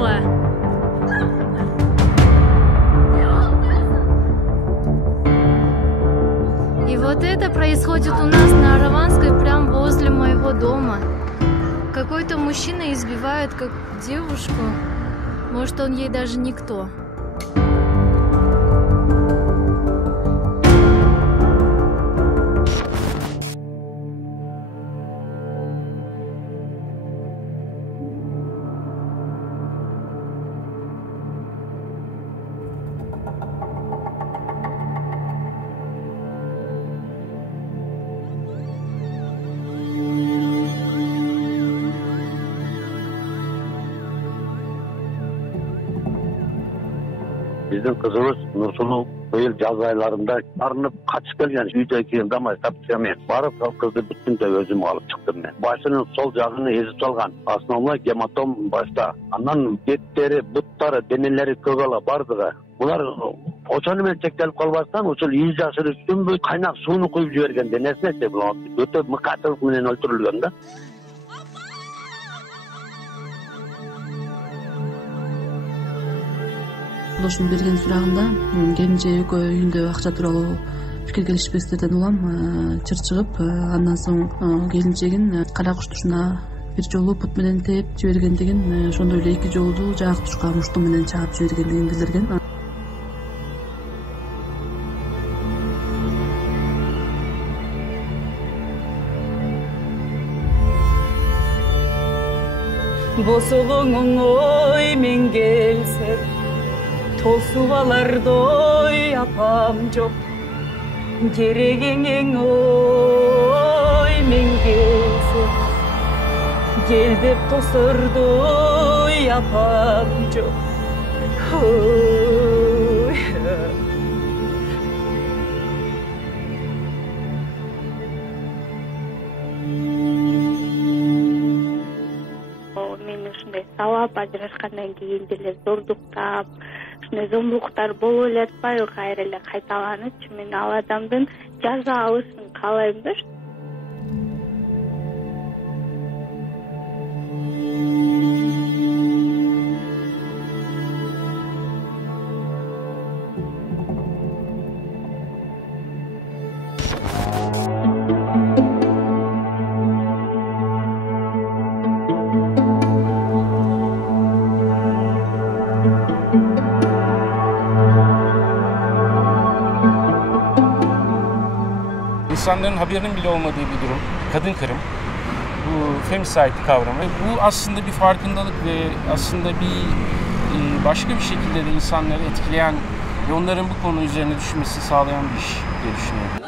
правила. И вот это происходит у нас на Араванской, прям возле моего дома. Какой-то мужчина избивает как девушку. Может, он ей даже никто. Биздин кызыбыз Нурсулуу быйыл жаз айларында арынып качып келген үйдө кийин дамай тапчы мен барып ал кызды бүтүндөй өзүм алып чыктым мен. Башынын сол жагын эзип салган. Основной гематом башта. Андан беттери, буттары, денелери көгала бардыгы. Булар ошону менен чектелип калбастан ушул из жашыр үстүнбү кайнак сууну куюп жиберген денесине өтө Мыкаачылык менен өлтүрүлгөн да. Кулошун берген сурагында келинче экөө үйүндө акча тууралуу пикир келишпестерден улам чыр чыгып, андан соң келинчегин кара куш тушуна бир жолу пут менен тээп жибергендигин, ошондой эле эки жолу жаак тушка мушту менен чаап жибергендигин билдирген. Босолоңуң ой мен келсе тосуп алардой апам жок. Керегеңең ой мен келсе кел деп тосордой апам жок. Мен ушундай сабап ажырашкандан кийин деле зордуктап ушундай зомбулуктар болуп эле атпайбы, кайра эле кайталанычы. Мен ал адамдын жаза алышын каалайм да. İnsanların haberinin bile olmadığı bir durum. Kadın kırım. Bu femicide kavramı. Bu aslında bir farkındalık ve aslında bir başka bir şekilde de insanları etkileyen ve onların bu konu üzerine düşünmesini sağlayan bir iş diye düşünüyorum.